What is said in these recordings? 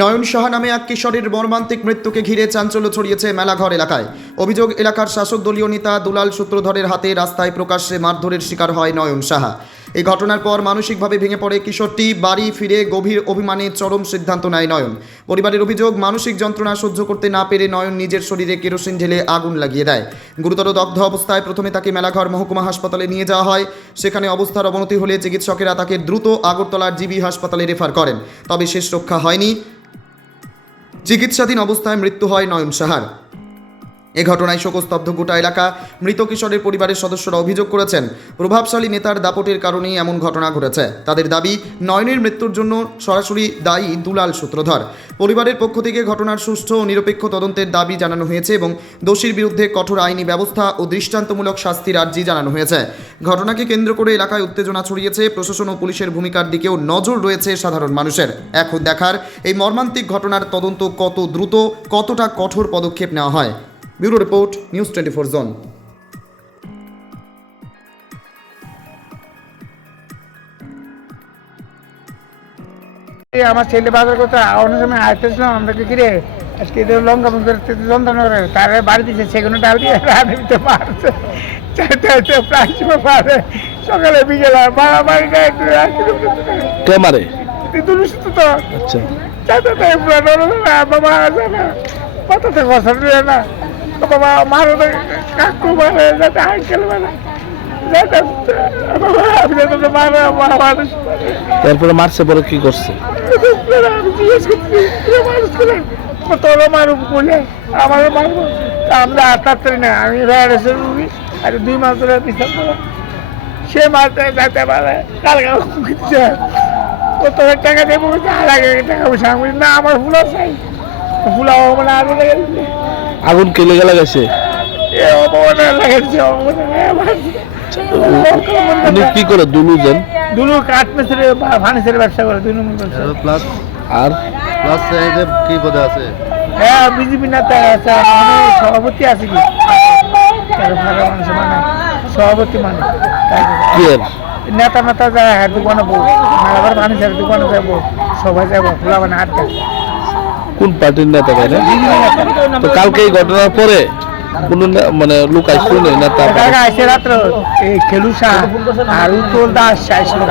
নয়ন সাহা নামে এক কিশোরীর মর্মান্তিক মৃত্যুকে ঘিরে চাঞ্চল্য ছড়িয়েছে মেলাঘর এলাকায়। অভিযোগ, এলাকার শাসক দলীয় নেতা দুলাল সূত্রধরের হাতে রাস্তায় প্রকাশ্যে মারধরের শিকার হয় নয়ন সাহা। এই ঘটনার পর মানসিকভাবে ভেঙে পড়ে কিশোরটি। বাড়ি ফিরে গভীর অভিমানে চরম সিদ্ধান্ত নেয় নয়ন। পরিবারের অভিযোগ, মানসিক যন্ত্রণা সহ্য করতে না পেরে নয়ন নিজের শরীরে কেরোসিন ঢেলে আগুন লাগিয়ে দেয়। গুরুতর দগ্ধ অবস্থায় প্রথমে তাকে মেলাঘর মহকুমা হাসপাতালে নিয়ে যাওয়া হয়। সেখানে অবস্থার অবনতি হলে চিকিৎসকেরা তাকে দ্রুত আগরতলার জিবি হাসপাতালে রেফার করেন। তবে শেষ রক্ষা হয়নি। চিকিৎসাধীন অবস্থায় মৃত্যু হয় নয়ন সাহার। এ ঘটনায় শোকস্তব্ধ গোটা এলাকা। মৃত কিশোরের পরিবারের সদস্যরা অভিযোগ করেছেন, প্রভাবশালী নেতার দাপটের কারণেই এমন ঘটনা ঘটেছে। তাদের দাবি, নয়নের মৃত্যুর জন্য সরাসরি দায়ী দুলাল সূত্রধর। পরিবারের পক্ষ থেকে ঘটনার সুষ্ঠু ও নিরপেক্ষ তদন্তের দাবি জানানো হয়েছে এবং দোষীর বিরুদ্ধে কঠোর আইনি ব্যবস্থা ও দৃষ্টান্তমূলক শাস্তির আর্জি জানানো হয়েছে। ঘটনাকে কেন্দ্র করে এলাকায় উত্তেজনা ছড়িয়েছে। প্রশাসন ও পুলিশের ভূমিকার দিকেও নজর রয়েছে সাধারণ মানুষের। এখন দেখার, এই মর্মান্তিক ঘটনার তদন্ত কত দ্রুত, কতটা কঠোর পদক্ষেপ নেওয়া হয়। Bureau report, news 24 zone. আমার ছেলে বাজার করতে অনেক সময় আসতেছিলাম, আমরা কি কিরে আজকে লঙ্কা যন্ত্রণা করে তারা বাড়ি দিচ্ছে, সেগুলো ডাল দিয়ে রান্না দিতে পারছে। প্রায় সময় পারে সকালে বিকেলে বাড়িটা একটু কে মারে? দুলুষিত তো আচ্ছা, বাবা আছে না, পাতাতে বসা দিয়ে না বাবা, মারো কাকু মারে, যাতে আঙ্কেল মারে, তারপরে মারছে, পরে কি করছে? আমি জিজ্ঞেস করছি মানুষ করে তোর মারুক বলে আমারও মারবো। আমরা আটটাত্তরি না, আমি রয়েছে রুগী আর 2 মাস ধরে পিছন করে সে মারতে যাতে পারে কালকে ও তোর টাকা দেবো, আর আগে টাকা পয়সা আমি না, আমার ফুলা চাই, ফুলা মানে আরো লেগে দিচ্ছে। আগুন কে লেগে লাগাইছে? এ অপমানে লাগাইছে, অপমানে কি করে? দুলু দেন? দুলু কাঠ মেসের ফার্নিচারের ব্যবসা করে, 2 নম্বর ব্যবসা। প্লাস আর প্লাস কি পদে আছে? হ্যাঁ, বিজেপি নেতা আছে, সভাপতি আছে কি মানুষ মানে সভাপতি মানে কি এর নেতা নেতা যায়, হ্যাঁ দোকানে বউ মেলাবার ফার্নিচারের দোকানে যাবো, সবাই যাবো, খোলা মানে আটটা। কোন পার্টির নেতা? তাই না? তো কালকে এই ঘটনার পরে কোন মানে লোক আসলো না নেতা? আসে রাত্র এই খেলু শাহ আর উত্তল দাস আসলো।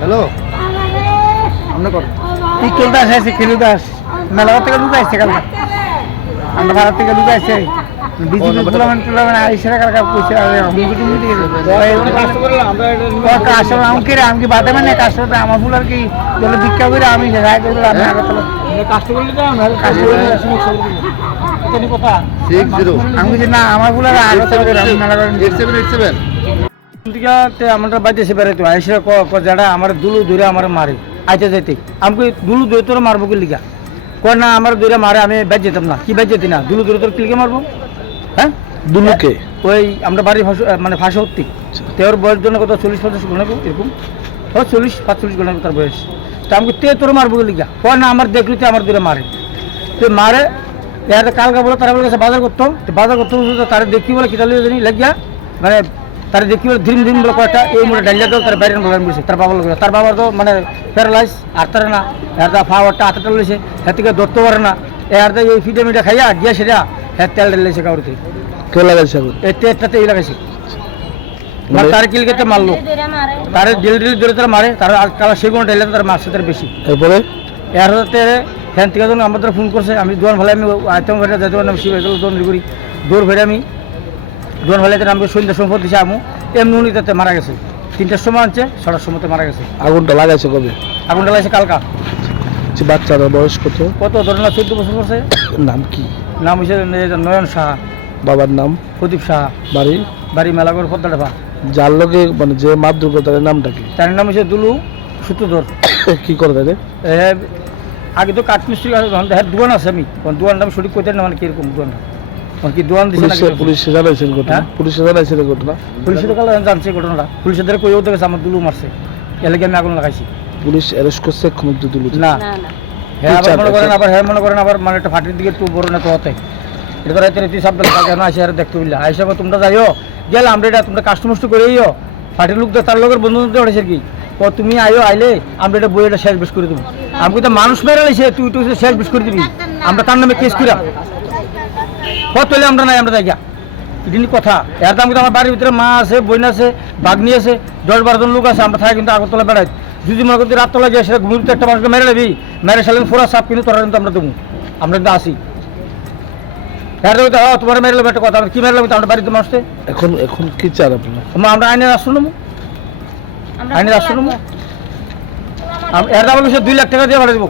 হ্যালো, উত্তল দাস আছে, খেলু দাস মেলাবার থেকে লুক আসছে কালকে, আমরা ভারত থেকে লুক আসছে। বিজেপি টুর্নামেন্ট আইসে কালকে পয়সা আমাকে আমি বাদে মানে কাস্টমার আমার ফুল আর কি ভিক্ষা করে আমি রায় করে আমি আগরতলা আমি না আমার ফুল আমরা বাড়িতে এসে বেড়াইতো আইসে যারা আমার দুলু দূরে আমার মারে আইতে যাইতে আমাকে দুলু দূরে তোর মারবো কি লিখা কয় না, আমার দূরে মারে আমি বেঁচ যেতাম না, কি বেঁচ যেতি না, দুলু দূরে তোর কিলিকে মারবো। হ্যাঁ, দুলুকে ওই আমরা বাড়ির মানে ফাঁসে হত্তি তোর বয়স জন্য কত 40-50 গণাবো, এরকম 40-45 গণাবো তার বয়স। তা আমাকে তোর মারবো লিখা কয় না, আমার দেখলি তো আমার দূরে মারে, তো মারে এর কালকা বলে তারা বলে গেছে বাজার করতো, বাজার করতে তারা দেখি বলে কিতালি জানি লাগিয়া মানে তারা দেখি বলে ধিম ধিম বলে কয়েকটা এই মোটে ডালিয়া দেও তার বাইরে বসে তার বাবা লোক, তার বাবার তো মানে প্যারালাইজ আটতারে না, এর ফাওয়ারটা আটটা লইছে, হ্যাঁ থেকে ধরতে পারে না, এর এই ফিটে মিটে খাইয়া গিয়া সেটা হ্যাঁ তেল ঢেলেছে কাউরিতে, কে লাগাইছে আগুন? এই তেলটাতে এই লাগাইছে। তার কিলকেতে মারলো, তার ডিল ডিল ধরে তারা মারে, তার কালা সেগুলো ঢেলে তার মারছে তার বেশি। এরপরে এর হাতে ফ্যান থেকে যখন আমাদের ফোন করছে, আমি দোয়ান ভালে আমি আইতেম ভেটে যেতে পারলাম, শিবাইতে দোয়ান করি দৌড় ভেটে আমি দোয়ান ভালে আমি সন্ধ্যার সম্পদ দিছে আমু এমনি উনি তাতে মারা গেছে। 3টার সময় আনছে, 6টার সময়তে মারা গেছে। আগুনটা লাগাইছে কবে? আগুনটা লাগাইছে কালকা। বাচ্চার বয়স কত? কত ধরে না 14 বছর করছে। নাম কি? নাম হচ্ছে নয়ন সাহা। বাবার নাম? প্রদীপ সাহা। বাড়ি? বাড়ি মেলাগড় পদ্মাডাফা। যার লোকে মানে যে মারধর করে তার নামটা কি? তার নাম হচ্ছে দুলু সূত্রধর। কি করে তাই? আগে তো কাঠমিস্ত্রি দোকান আছে, আমি দোকানটা আমি সঠিক করতে না, মানে কিরকম দোকানটা কি দোকান দিচ্ছে। পুলিশে জানাইছেন ঘটনা? পুলিশে জানাইছেন ঘটনা? পুলিশের কাল জানছে ঘটনাটা, পুলিশের দ্বারা কইও দেখেছে আমার দুলু মারছে, এলাকে আমি আগুন লাগাইছি। পুলিশ অ্যারেস্ট করছে ক্ষমতা দুলু না? হ্যাঁ, আবার মনে করেন আবার হ্যাঁ মনে করেন আবার মানে একটা ফাটির দিকে একটু বড় না তো হতে এটা রাইতে তুই সব কেন আসে আর দেখতে বুঝলা আইসা তোমরা যাইও গেলে আমরা এটা তোমরা কাস্টমার করেইও ফাটির লোক তার লোকের বন্ধু উঠেছে কি তুমি আইও, আইলে আমরা এটা বইটা শেষ বেশ করে দেবো। আমি কিন্তু মানুষ মেরে লাইছে তুই তুই সেলফ বিষ করে দিবি আমরা তার নামে কেস করিলাম কত হলে আমরা নাই আমরা জায়গা এটা নিয়ে কথা এর দাম কিন্তু আমার বাড়ির ভিতরে মা আছে বোন আছে বাগনি আছে 10-12 জন লোক আছে আমরা থাকি কিন্তু আগরতলা বেড়াই যদি মনে করতে রাততলা গিয়ে সেটা ঘুরতে একটা মানুষকে মেরে নেবি মেরে সালেন ফোরা সাপ কিন্তু তোরা কিন্তু আমরা দেবো আমরা কিন্তু আসি তোমার মেরে নেবো একটা কথা কি মেরে নেবো আমরা বাড়িতে মানুষতে এখন এখন কি চান আপনার? আমরা আইনের আশ্রয় নেবো আইনের আশ্রয় নেবো এর দাম 2 লাখ টাকা দিয়ে ভাড়া দেবো